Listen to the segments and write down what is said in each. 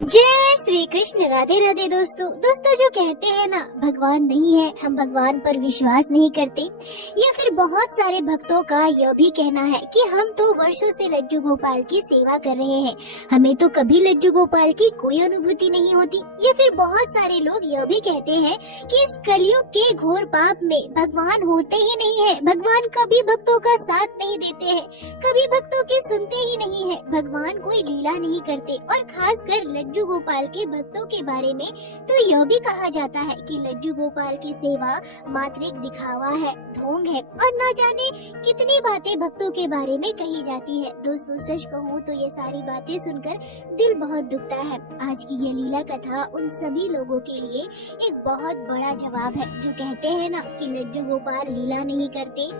जय श्री कृष्ण। राधे राधे दोस्तों। जो कहते हैं ना भगवान नहीं है, हम भगवान पर विश्वास नहीं करते, या फिर बहुत सारे भक्तों का यह भी कहना है कि हम तो वर्षों से लड्डू गोपाल की सेवा कर रहे हैं, हमें तो कभी लड्डू गोपाल की कोई अनुभूति नहीं होती। या फिर बहुत सारे लोग यह भी कहते हैं कि इस कलयुग के घोर पाप में भगवान होते ही नहीं है, भगवान कभी भक्तों का साथ नहीं देते हैं, कभी भक्तों की सुनते ही नहीं है, भगवान कोई लीला नहीं करते। और खासकर लड्डू गोपाल के भक्तों के बारे में तो यह भी कहा जाता है कि लड्डू गोपाल की सेवा मात्र एक दिखावा है, ढोंग है, और न जाने कितनी बातें भक्तों के बारे में कही जाती है। दोस्तों सच कहूँ तो ये सारी बातें सुनकर दिल बहुत दुखता है। आज की ये लीला कथा उन सभी लोगों के लिए एक बहुत बड़ा जवाब है जो कहते हैं ना कि लड्डू गोपाल लीला नहीं करते।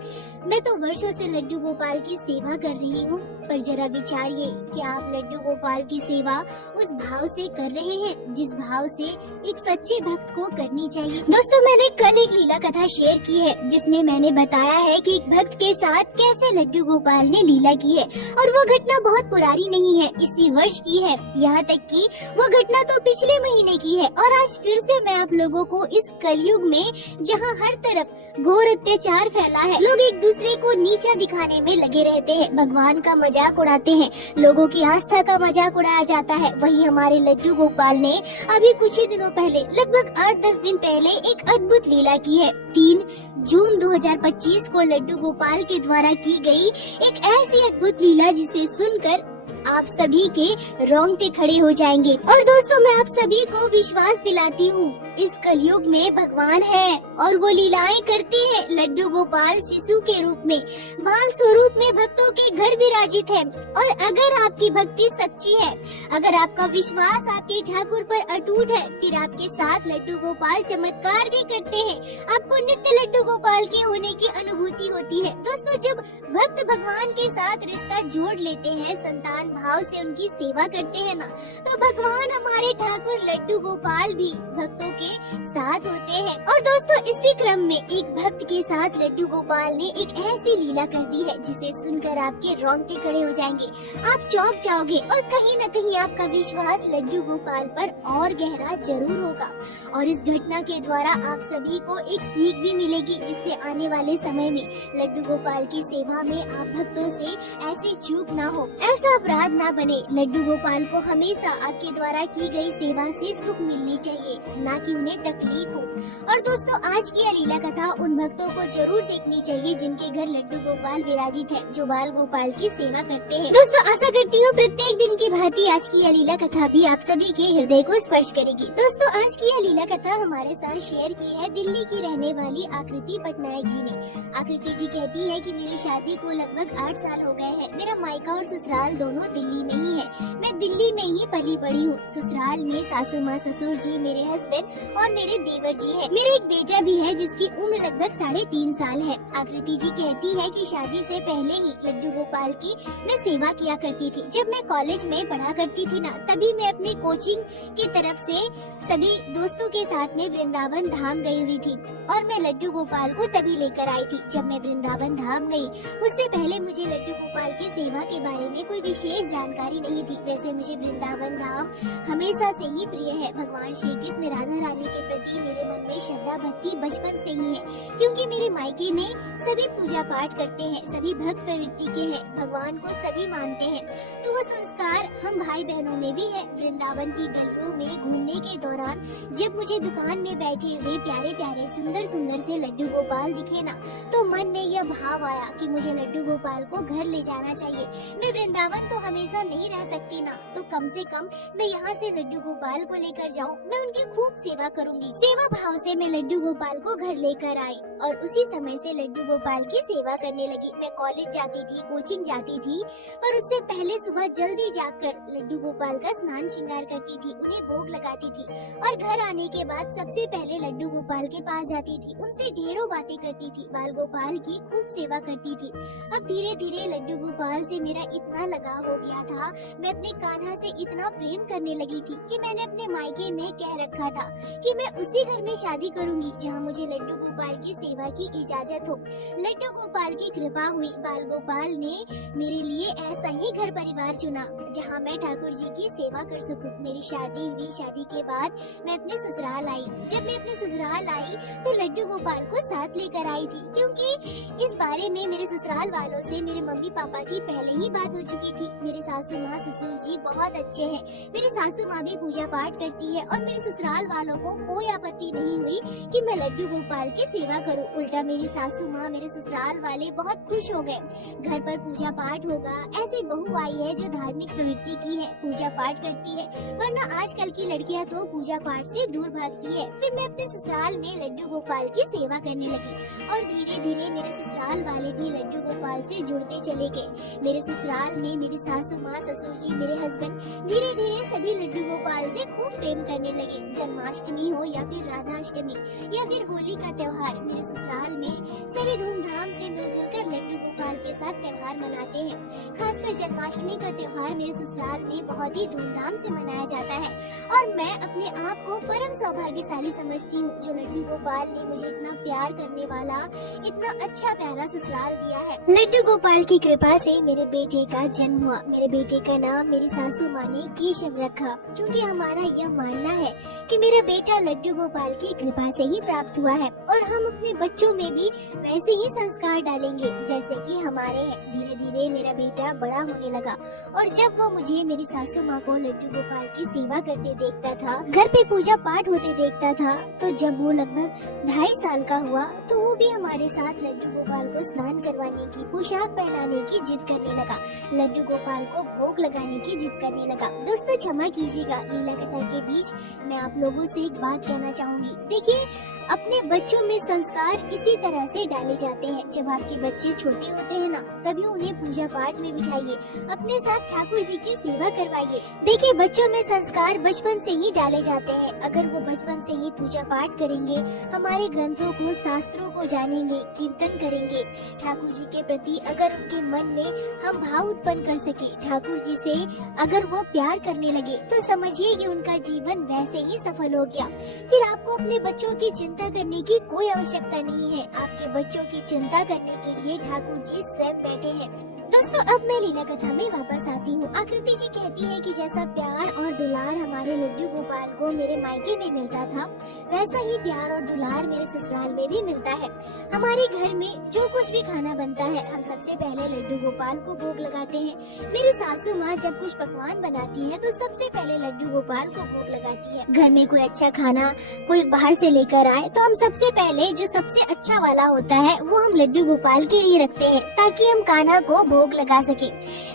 मैं तो वर्षों से लड्डू गोपाल की सेवा कर रही हूँ, पर जरा विचारिए कि आप लड्डू गोपाल की सेवा उस भाव से कर रहे हैं जिस भाव से एक सच्चे भक्त को करनी चाहिए। दोस्तों मैंने कल एक लीला कथा शेयर की है जिसमें मैंने बताया है कि एक भक्त के साथ कैसे लड्डू गोपाल ने लीला की है, और वो घटना बहुत पुरानी नहीं है, इसी वर्ष की है। यहाँ तक कि वो घटना तो पिछले महीने की है। और आज फिर से मैं आप लोगों को इस कलयुग में जहाँ हर तरफ घोर अत्याचार फैला है, लोग एक दूसरे को नीचा दिखाने में लगे रहते हैं, भगवान का मजाक उड़ाते हैं, लोगों की आस्था का मजाक उड़ाया जाता है, वही हमारे लड्डू गोपाल ने अभी कुछ ही दिनों पहले, लगभग 8-10 दिन पहले एक अद्भुत लीला की है। 3 जून 2025 को लड्डू गोपाल के द्वारा की गई एक ऐसी अद्भुत लीला जिसे सुनकर आप सभी के रोंगटे खड़े हो जाएंगे। और दोस्तों मैं आप सभी को विश्वास दिलाती हूँ, इस कलयुग में भगवान है और वो लीलाएं करते हैं। लड्डू गोपाल शिशु के रूप में, बाल स्वरूप में भक्तों के घर विराजित है। और अगर आपकी भक्ति सच्ची है, अगर आपका विश्वास आपके ठाकुर पर अटूट है, फिर आपके साथ लड्डू गोपाल चमत्कार भी करते हैं। आपको नित्य लड्डू गोपाल के होने की अनुभूति होती है। दोस्तों जब भक्त भगवान के साथ रिश्ता जोड़ लेते हैं, संतान भाव से उनकी सेवा करते हैं ना, तो भगवान हमारे ठाकुर लड्डू गोपाल भी भक्तों के साथ होते हैं। और दोस्तों इसी क्रम में एक भक्त के साथ लड्डू गोपाल ने एक ऐसी लीला कर दी है जिसे सुनकर आपके रोंगटे खड़े हो जाएंगे, आप चौंक जाओगे, और कहीं न कहीं आपका विश्वास लड्डू गोपाल पर और गहरा जरूर होगा। और इस घटना के द्वारा आप सभी को एक सीख भी मिलेगी, जिससे आने वाले समय में लड्डू गोपाल की सेवा में आप भक्तों से ऐसी चूक ना हो, ऐसा अपराध ना बने। लड्डू गोपाल को हमेशा आपके द्वारा की गई सेवा से सुख मिलनी चाहिए, ना कि उन्हें तकलीफ हो। और दोस्तों आज की यह लीला कथा उन भक्तों को जरूर देखनी चाहिए जिनके घर लड्डू गोपाल विराजित है, जो बाल गोपाल की सेवा करते हैं। दोस्तों आशा करती हूँ प्रत्येक दिन की भांति आज की यह लीला कथा भी आप सभी के हृदय को स्पर्श करेगी। दोस्तों आज की यह लीला कथा हमारे साथ शेयर की है दिल्ली की रहने वाली आकृति पटनायक जी ने। आकृति जी कहती है कि मेरी शादी को लगभग 8 साल हो गए हैं। मेरा मायका और ससुराल दोनों दिल्ली में ही है। मैं दिल्ली में ही पली बड़ी हूँ। ससुराल में सासू माँ, ससुर जी, मेरे हस्बैंड और मेरे देवर जी है। मेरा एक बेटा भी है जिसकी उम्र लगभग 3.5 साल है। आकृति जी कहती है कि शादी से पहले ही लड्डू गोपाल की मैं सेवा किया करती थी। जब मैं कॉलेज में पढ़ा करती थी ना, तभी मैं अपनी कोचिंग की तरफ से सभी दोस्तों के साथ में वृंदावन धाम गई हुई थी, और मैं लड्डू गोपाल को तभी लेकर आई थी जब मैं वृंदावन धाम गई। उससे पहले मुझे लड्डू गोपाल की सेवा के बारे में कोई विशेष जानकारी नहीं थी। वैसे मुझे वृंदावन धाम हमेशा से ही प्रिय है। भगवान श्री कृष्ण राधा रानी के प्रति मेरे मन में श्रद्धा भक्ति बचपन से ही है, क्योंकि मेरे मायके में सभी पूजा पाठ करते हैं, सभी भक्त प्रवृत्ति के हैं, भगवान को सभी मानते हैं। तो वो संस्कार हम भाई बहनों में भी है। वृंदावन की गलियों में घूमने के दौरान जब मुझे दुकान में बैठे हुए प्यारे प्यारे सुंदर सुंदर से लड्डू गोपाल दिखे ना, तो मन में यह भाव आया कि मुझे लड्डू गोपाल को घर ले जाना चाहिए। मैं वृंदावन तो हमेशा नहीं रह सकती ना, तो कम से कम मैं यहाँ से लड्डू गोपाल को लेकर जाऊँ, मैं उनकी खूब सेवा करूँगी। सेवा भाव से मैं लड्डू गोपाल को घर लेकर आई और उसी समय से लड्डू गोपाल की सेवा करने लगी। मैं कॉलेज जाती थी, कोचिंग जाती थी, पर उससे पहले सुबह जल्दी जाकर लड्डू गोपाल का स्नान श्रृंगार करती थी, उन्हें भोग लगाती थी, और घर आने के बाद सबसे पहले लड्डू गोपाल के पास जाती थी, उनसे ढेरों बातें करती थी, बाल गोपाल की खूब सेवा करती थी। अब धीरे धीरे लड्डू गोपाल से मेरा इतना लगाव हो गया था, मैं अपने कान्हा से इतना प्रेम करने लगी थी कि मैंने अपने मायके में कह रखा था कि मैं उसी घर में शादी करूंगी जहाँ मुझे लड्डू गोपाल की सेवा की इजाजत हो। लड्डू गोपाल की कृपा हुई, बाल गोपाल ने मेरे लिए ऐसा ही घर परिवार चुना जहाँ मैं ठाकुर जी की सेवा कर सकूं। मेरी शादी हुई, शादी के बाद मैं अपने ससुराल आई। जब मैं अपने ससुराल आई तो लड्डू गोपाल को साथ लेकर आई थी, क्योंकि इस बारे में मेरे ससुराल वालों से मेरे मम्मी पापा की पहले ही बात हो चुकी थी। मेरे सासू माँ ससुर जी बहुत अच्छे हैं। मेरी सासू माँ भी पूजा पाठ करती है और मेरे ससुराल वालों को कोई आपत्ति नहीं हुई कि मैं लड्डू गोपाल की सेवा करूं। उल्टा मेरी सासू माँ, मेरे ससुराल वाले बहुत खुश हो गए। घर पर पूजा पाठ होगा, ऐसी बहू आई है जो धार्मिक प्रवृत्ति की है, पूजा पाठ करती है, वरना आजकल की लड़कियां तो पूजा पाठ से दूर भागती है। फिर मैं अपने ससुराल में लड्डू गोपाल की सेवा करने लगी और धीरे धीरे मेरे ससुराल वाले भी लड्डू गोपाल से जुड़ते चले गए। मेरे ससुराल में मेरी सासू माँ, ससुर जी, मेरे हस्बैंड धीरे धीरे सभी लड्डू गोपाल से खूब प्रेम करने लगे। जन्माष्टमी हो या फिर राधाष्टमी या फिर होली का त्योहार, मेरे ससुराल में सभी धूमधाम से मिलजुल कर लड्डू गोपाल के साथ त्योहार मनाते हैं। खासकर जन्माष्टमी का त्योहार मेरे ससुराल में बहुत ही धूमधाम से मनाया जाता है और मैं अपने आप को परम सौभाग्यशाली समझती हूँ जो लड्डू गोपाल ने मुझे इतना प्यार करने वाला, इतना अच्छा प्यारा ससुराल दिया है। लड्डू गोपाल की कृपा से मेरे बेटे का जन्म हुआ। मेरे बेटे का नाम मेरी सासू माँ ने केशव रखा, क्योंकि हमारा यह मानना है कि मेरा बेटा लड्डू गोपाल की कृपा से ही प्राप्त हुआ है और हम अपने बच्चों में भी वैसे ही संस्कार डालेंगे जैसे कि हमारे हैं। धीरे धीरे मेरा बेटा बड़ा होने लगा और जब वो मुझे मेरी सासू माँ को लड्डू गोपाल की सेवा करते देखता था, घर पे पूजा पाठ होते देखता था, तो जब वो लगभग 2.5 साल का हुआ तो वो भी हमारे साथ लड्डू गोपाल को स्नान करवाने की, पोशाक पहनाने की जिद करने लगा, लड्डू गोपाल को भोग लगाने की जिद करने लगा। दोस्तों क्षमा कीजिएगा, लीला कथा के बीच मैं आप लोगों से एक बात कहना चाहूंगी। देखिए, अपने बच्चों में संस्कार इसी तरह से डाले जाते हैं। जब आपके बच्चे छोटे होते हैं ना, तभी उन्हें पूजा पाठ में बिठाइए, अपने साथ ठाकुर जी की सेवा करवाइए। देखिए, बच्चों में संस्कार बचपन से ही डाले जाते हैं। अगर वो बचपन से ही पूजा पाठ करेंगे, हमारे ग्रंथों को, शास्त्रों को जानेंगे, कीर्तन करेंगे, ठाकुर जी के प्रति अगर उनके मन में हम भाव उत्पन्न कर सके, ठाकुर जी से अगर वो प्यार करने लगे, तो समझिए कि उनका जीवन वैसे ही सफल हो गया। फिर आपको अपने बच्चों की चिंता करने की कोई आवश्यकता नहीं है। आपके बच्चों की चिंता करने के लिए ठाकुर जी स्वयं बैठे हैं। दोस्तों, अब मैं लीला कथा में वापस आती हूँ। आकृति जी कहती है कि जैसा प्यार और दुलार हमारे लड्डू गोपाल को मेरे मायके में मिलता था, वैसा ही प्यार और दुलार मेरे ससुराल में भी मिलता है। हमारे घर में जो कुछ भी खाना बनता है, हम सबसे पहले लड्डू गोपाल को भोग लगाते हैं। मेरी सासू माँ जब कुछ पकवान बनाती है तो सबसे पहले लड्डू गोपाल को भोग लगाती है। घर में कोई अच्छा खाना कोई बाहर से लेकर आए तो हम सबसे पहले जो सबसे अच्छा वाला होता है वो हम लड्डू गोपाल के लिए रखते हैं, ताकि हम कान्हा को भोग लगा सके।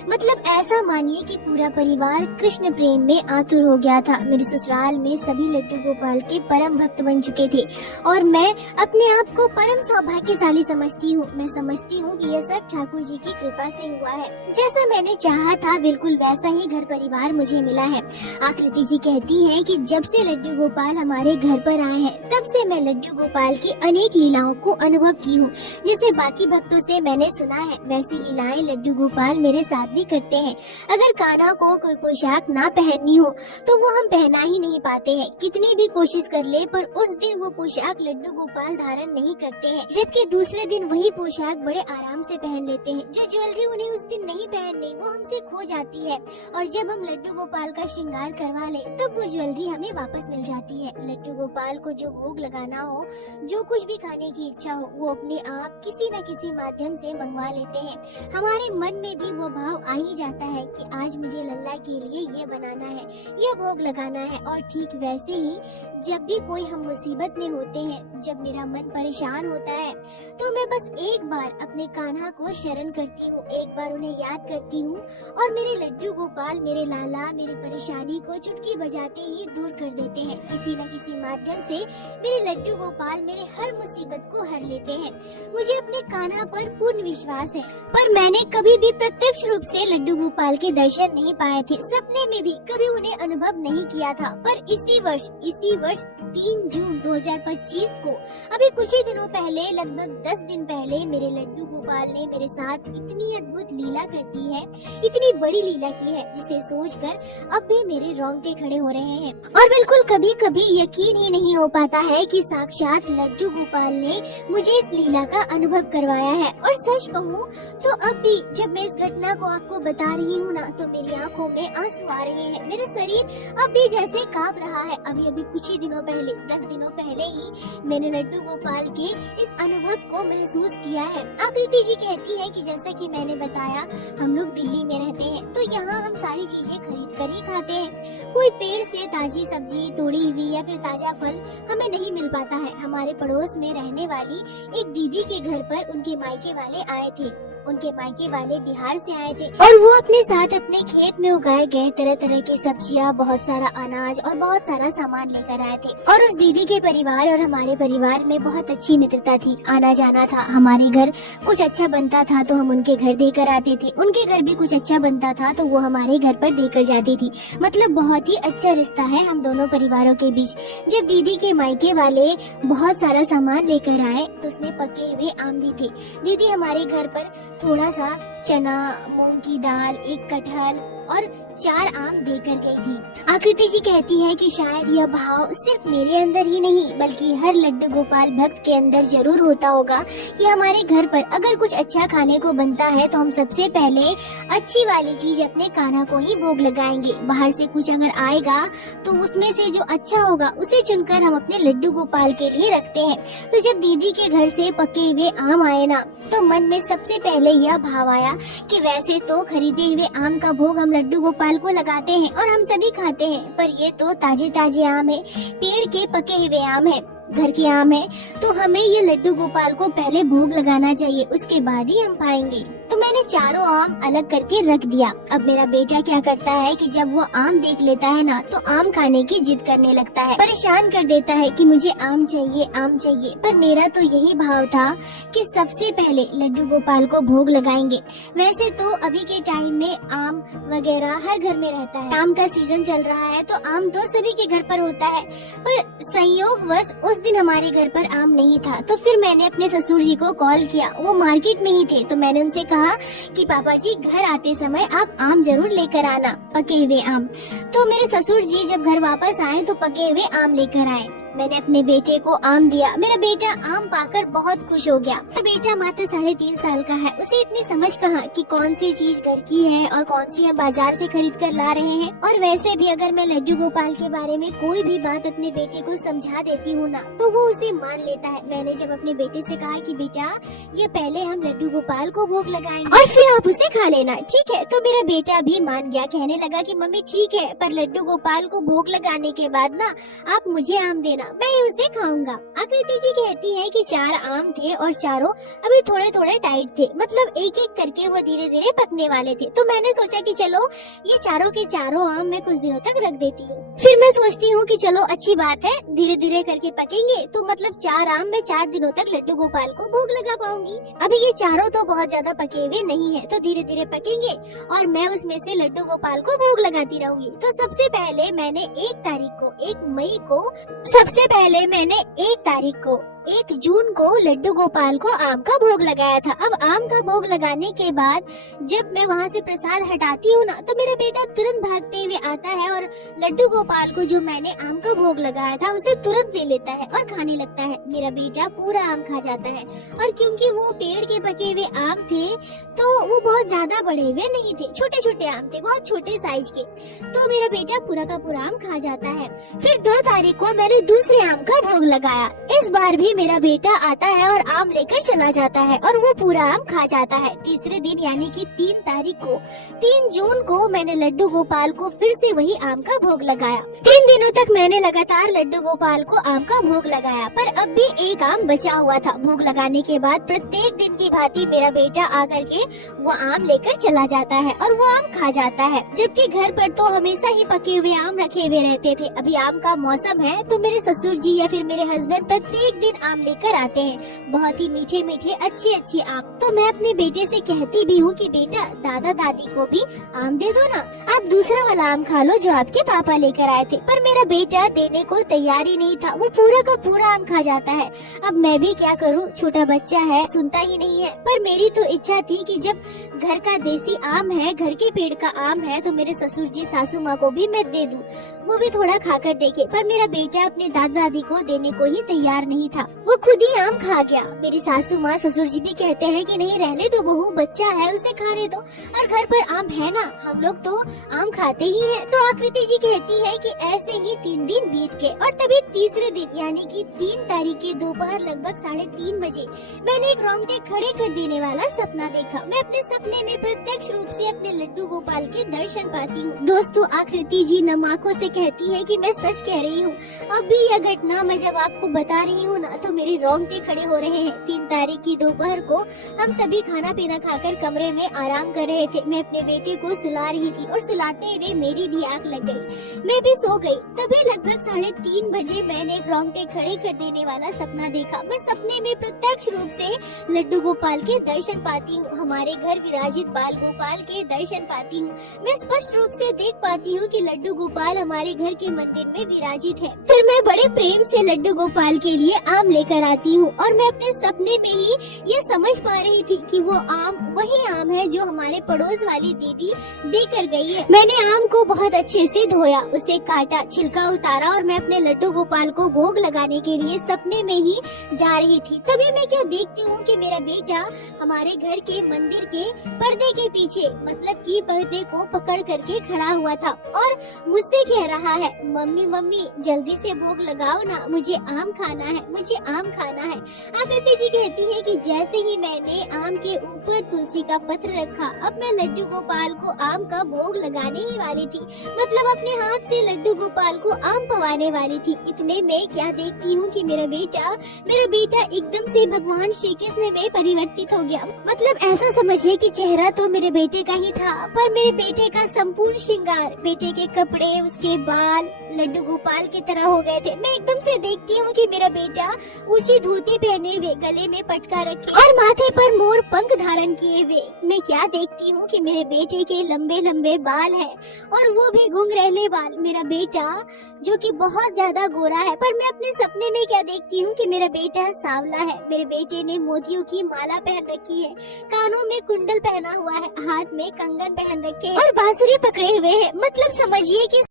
मतलब ऐसा मानिए कि पूरा परिवार कृष्ण प्रेम में आतुर हो गया था। मेरे ससुराल में सभी लड्डू गोपाल के परम भक्त बन चुके थे और मैं अपने आप को परम सौभाग्यशाली समझती हूँ। मैं समझती हूँ कि यह सब ठाकुर जी की कृपा से हुआ है। जैसा मैंने चाहा था बिल्कुल वैसा ही घर परिवार मुझे मिला है। आकृति जी कहती है कि जब से लड्डू गोपाल हमारे घर पर आए हैं, तब से मैं लड्डू गोपाल की अनेक लीलाओं को अनुभव की हूँ। जिसे बाकी भक्तों से मैंने सुना है, वैसी लीलाएं लड्डू गोपाल मेरे साथ भी करते हैं। अगर कान्हा को कोई पोशाक ना पहननी हो तो वो हम पहना ही नहीं पाते हैं। कितनी भी कोशिश कर ले, पर उस दिन वो पोशाक लड्डू गोपाल धारण नहीं करते हैं, जबकि दूसरे दिन वही पोशाक बड़े आराम से पहन लेते हैं। जो ज्वेलरी उन्हें उस दिन नहीं पहननी, वो हमसे खो जाती है और जब हम लड्डू गोपाल का श्रृंगार करवा ले, तब वो ज्वेलरी हमें वापस मिल जाती है। लड्डू गोपाल को जो भोग लगाना हो, जो कुछ भी खाने की इच्छा हो, वो अपने आप किसी न किसी माध्यम से मंगवा लेते हैं। हमारे मन में भी वो भाव आ ही जाता है कि आज मुझे लल्ला के लिए ये बनाना है, ये भोग लगाना है। और ठीक वैसे ही जब भी कोई हम मुसीबत में होते हैं, जब मेरा मन परेशान होता है, तो मैं बस एक बार अपने कान्हा को शरण करती हूँ, एक बार उन्हें याद करती हूँ और मेरे लड्डू गोपाल, मेरे लाला मेरी परेशानी को चुटकी बजाते ही दूर कर देते हैं। किसी न किसी माध्यम से मेरे लड्डू गोपाल मेरे हर मुसीबत को हर लेते हैं। मुझे अपने कान्हा पर पूर्ण विश्वास है, पर मैंने कभी भी प्रत्यक्ष रूप से लड्डू गोपाल के दर्शन नहीं पाए थे। सपने में भी कभी उन्हें अनुभव नहीं किया था, पर इसी वर्ष 3 जून 2025 को, अभी कुछ ही दिनों पहले, लगभग 10 दिन पहले, मेरे लड्डू गोपाल ने मेरे साथ इतनी अद्भुत लीला कर दी है, इतनी बड़ी लीला की है, जिसे सोचकर अब भी मेरे रोंगटे खड़े हो रहे हैं। और बिल्कुल कभी कभी यकीन ही नहीं हो पाता है कि साक्षात लड्डू गोपाल ने मुझे इस लीला का अनुभव करवाया है। और सच कहूँ तो अब भी जब मैं इस घटना को आपको बता रही हूँ ना, तो मेरी आंखों में आंसू आ रहे हैं, मेरा शरीर अब भी जैसे कांप रहा है। अभी कुछ ही दिनों पहले, 10 दिनों पहले ही मैंने लड्डू गोपाल के इस अनुभव को महसूस किया है। आकृति जी कहती है कि जैसा कि मैंने बताया, हम लोग दिल्ली में रहते हैं, तो यहाँ हम सारी चीजें खरीद कर ही खाते हैं। कोई पेड़ से ताजी सब्जी तोड़ी हुई या फिर ताजा फल हमें नहीं मिल पाता है। हमारे पड़ोस में रहने वाली एक दीदी के घर पर उनके मायके वाले आए थे। उनके मायके वाले बिहार से आए थे और वो अपने साथ अपने खेत में उगाए गए तरह तरह की सब्जियां, बहुत सारा अनाज और बहुत सारा सामान लेकर आए थे। और उस दीदी के परिवार और हमारे परिवार में बहुत अच्छी मित्रता थी, आना जाना था। हमारे घर कुछ अच्छा बनता था तो हम उनके घर देकर आते थे, उनके घर भी कुछ अच्छा बनता था तो वो हमारे घर पर देकर जाती थी। मतलब बहुत ही अच्छा रिश्ता है हम दोनों परिवारों के बीच। जब दीदी के मायके वाले बहुत सारा सामान लेकर आए तो उसमें पके हुए आम भी थे। दीदी हमारे घर पर थोड़ा सा चना, मूंग की दाल, एक कटहल और 4 आम देकर गई थी। आकृति जी कहती है कि शायद यह भाव सिर्फ मेरे अंदर ही नहीं बल्कि हर लड्डू गोपाल भक्त के अंदर जरूर होता होगा कि हमारे घर पर अगर कुछ अच्छा खाने को बनता है तो हम सबसे पहले अच्छी वाली चीज अपने कान्हा को ही भोग लगाएंगे। बाहर से कुछ अगर आएगा तो उसमें से जो अच्छा होगा उसे चुनकर हम अपने लड्डू गोपाल के लिए रखते हैं। तो जब दीदी के घर से पके हुए आम आए ना, तो मन में सबसे पहले यह भाव आया कि वैसे तो खरीदे हुए आम का भोग हम लड्डू गोपाल को लगाते हैं और हम सभी खाते हैं, पर ये तो ताजे ताजे आम है, पेड़ के पके हुए आम है, घर के आम है, तो हमें ये लड्डू गोपाल को पहले भोग लगाना चाहिए, उसके बाद ही हम पाएंगे। तो मैंने चारों आम अलग करके रख दिया। अब मेरा बेटा क्या करता है कि जब वो आम देख लेता है ना, तो आम खाने की जिद करने लगता है, परेशान कर देता है कि मुझे आम चाहिए, आम चाहिए। पर मेरा तो यही भाव था कि सबसे पहले लड्डू गोपाल को भोग लगाएंगे। वैसे तो अभी के टाइम में आम वगैरह हर घर में रहता है, आम का सीजन चल रहा है तो आम तो सभी के घर पर होता है, पर संयोगवश उस दिन हमारे घर पर आम नहीं था। तो फिर मैंने अपने ससुर जी को कॉल किया, वो मार्केट में ही थे। तो मैंने उनसे कहा कि पापा जी घर आते समय आप आम जरूर लेकर आना, पके हुए आम। तो मेरे ससुर जी जब घर वापस आए तो पके हुए आम लेकर आए। मैंने अपने बेटे को आम दिया। मेरा बेटा आम पाकर बहुत खुश हो गया। मेरा बेटा मात्र 3.5 साल का है, उसे इतनी समझ कहाँ कि कौन सी चीज घर की है और कौन सी हम बाजार से खरीद कर ला रहे हैं। और वैसे भी अगर मैं लड्डू गोपाल के बारे में कोई भी बात अपने बेटे को समझा देती हूँ ना, तो वो उसे मान लेता है। मैंने जब अपने बेटे से कहा कि बेटा ये पहले हम लड्डू गोपाल को भोग लगाएंगे और फिर आप उसे खा लेना, ठीक है? तो मेरा बेटा भी मान गया, कहने लगा कि मम्मी ठीक है, पर लड्डू गोपाल को भोग लगाने के बाद ना आप मुझे आम देना, मैं उसे खाऊंगा। आकृति जी कहती है कि 4 आम थे और चारों अभी थोड़े थोड़े टाइट थे, मतलब एक एक करके वो धीरे धीरे पकने वाले थे। तो मैंने सोचा कि चलो ये चारों के चारों आम मैं कुछ दिनों तक रख देती हूँ। फिर मैं सोचती हूँ कि चलो अच्छी बात है, धीरे धीरे करके पकेंगे तो मतलब 4 आम मैं 4 दिनों तक लड्डू गोपाल को भोग लगा पाऊंगी। अभी ये चारों तो बहुत ज्यादा पके हुए नहीं है, तो धीरे धीरे पकेंगे और मैं उसमें से लड्डू गोपाल को भोग लगाती रहूंगी। तो सबसे पहले मैंने 1 मई को सबसे पहले मैंने 1 जून को लड्डू गोपाल को आम का भोग लगाया था। अब आम का भोग लगाने के बाद जब मैं वहाँ से प्रसाद हटाती हूँ ना, तो मेरा बेटा तुरंत भागते हुए आता है और लड्डू गोपाल को जो मैंने आम का भोग लगाया था उसे तुरंत ले लेता है और खाने लगता है। मेरा बेटा पूरा आम खा जाता है और क्योंकि वो पेड़ के पके हुए आम थे तो वो बहुत ज्यादा बड़े हुए नहीं थे, छोटे छोटे आम थे, बहुत छोटे साइज के। तो मेरा बेटा पूरा का पूरा आम खा जाता है। फिर 2 तारीख को मैंने दूसरे आम का भोग लगाया। इस बार भी मेरा बेटा आता है और आम लेकर चला जाता है और वो पूरा आम खा जाता है। तीसरे दिन यानी कि 3 जून को मैंने लड्डू गोपाल को फिर से वही आम का भोग लगाया। 3 दिनों तक मैंने लगातार लड्डू गोपाल को आम का भोग लगाया, पर अब भी 1 आम बचा हुआ था। भोग लगाने के बाद प्रत्येक दिन की भांति मेरा बेटा आकर के वो आम लेकर चला जाता है और वो आम खा जाता है, जबकि घर पर तो हमेशा ही पके हुए आम रखे हुए रहते थे। अभी आम का मौसम है तो मेरे ससुर जी या फिर मेरे हस्बैंड प्रत्येक दिन आम लेकर आते हैं, बहुत ही मीठे मीठे अच्छे आम। तो मैं अपने बेटे से कहती भी हूँ कि बेटा दादा दादी को भी आम दे दो ना, आप दूसरा वाला आम खा लो जो आपके पापा लेकर आए थे। पर मेरा बेटा देने को तैयार ही नहीं था, वो पूरा का पूरा आम खा जाता है। अब मैं भी क्या करूँ, छोटा बच्चा है, सुनता ही नहीं है। पर मेरी तो इच्छा थी कि जब घर का देसी आम है, घर के पेड़ का आम है, तो मेरे ससुर जी सासू माँ को भी मैं दे दूं, वो भी थोड़ा खाकर देखे। पर मेरा बेटा अपने दादा दादी को देने को ही तैयार नहीं था, वो खुद ही आम खा गया। मेरी सासू माँ ससुर जी भी कहते हैं कि नहीं रहने दो बहू, बच्चा है उसे खाने दो, और घर पर आम है ना, हम लोग तो आम खाते ही हैं। तो आकृति जी कहती है कि ऐसे ही 3 दिन बीत गए और तभी तीसरे दिन यानी कि 3 तारीख के दोपहर लगभग 3:30 बजे मैंने एक रोंगटे खड़े कर देने वाला सपना देखा। मैं अपने सपने में प्रत्यक्ष रूप से अपने लड्डू गोपाल के दर्शन पाती हूँ। दोस्तों आकृति जी नम आंखों से कहती है कि मैं सच कह रही हूँ। अभी यह घटना मैं जब आपको बता रही हूँ ना, तो मेरे रोंगटे खड़े हो रहे हैं। 3 तारीख की दोपहर को हम सभी खाना पीना खाकर कमरे में आराम कर रहे थे। मैं अपने बेटे को सुला रही थी और सुलाते हुए मेरी भी आंख लग गई, मैं भी सो गई। तभी लगभग 3:30 बजे मैंने एक रोंगटे खड़े कर देने वाला सपना देखा। मैं सपने में प्रत्यक्ष रूप से लड्डू गोपाल के दर्शन पाती हूँ, हमारे घर विराजित बाल गोपाल के दर्शन पाती हूँ। मैं स्पष्ट रूप से देख पाती हूँ कि लड्डू गोपाल हमारे घर के मंदिर में विराजित है। फिर मैं बड़े प्रेम से लड्डू गोपाल के लिए आम लेकर आती हूँ और मैं अपने सपने में ही ये समझ पा रही थी कि वो आम वही आम है जो हमारे पड़ोस वाली दीदी देकर गई है। मैंने आम को बहुत अच्छे से धोया, उसे काटा, छिलका उतारा और मैं अपने लड्डू गोपाल को भोग लगाने के लिए सपने में ही जा रही थी। तभी मैं क्या देखती हूँ कि मेरा बेटा हमारे घर के मंदिर के पर्दे के पीछे मतलब कि पर्दे को पकड़ करके खड़ा हुआ था और मुझसे कह रहा है, मम्मी मम्मी जल्दी से भोग लगाओ ना, मुझे आम खाना है, मुझे आम खाना है। आकृति जी कहती है कि जैसे ही मैंने आम के ऊपर तुलसी का पत्र रखा, अब मैं लड्डू गोपाल को आम का भोग लगाने ही वाली थी, मतलब अपने हाथ से लड्डू गोपाल को आम पवाने वाली थी। इतने में क्या देखती हूँ कि मेरा बेटा एकदम से भगवान श्री कृष्ण में परिवर्तित हो गया। मतलब ऐसा समझिए कि चेहरा तो मेरे बेटे का ही था, पर मेरे बेटे का संपूर्ण श्रृंगार, बेटे के कपड़े, उसके बाल लड्डू गोपाल की तरह हो गए थे। मैं एकदम से देखती हूँ कि मेरा बेटा ऊंची धोती पहने हुए, गले में पटका रखे और माथे पर मोर पंख धारण किए हुए। मैं क्या देखती हूँ कि मेरे बेटे के लंबे लंबे बाल है और वो भी घुंघरैले बाल। मेरा बेटा जो कि बहुत ज्यादा गोरा है, पर मैं अपने सपने में क्या देखती हूँ कि मेरा बेटा सांवला है। मेरे बेटे ने मोतियों की माला पहन रखी है, कानों में कुंडल पहना हुआ है, हाथ में कंगन पहन रखे हैं और बांसुरी पकड़े हुए हैं। मतलब समझिए कि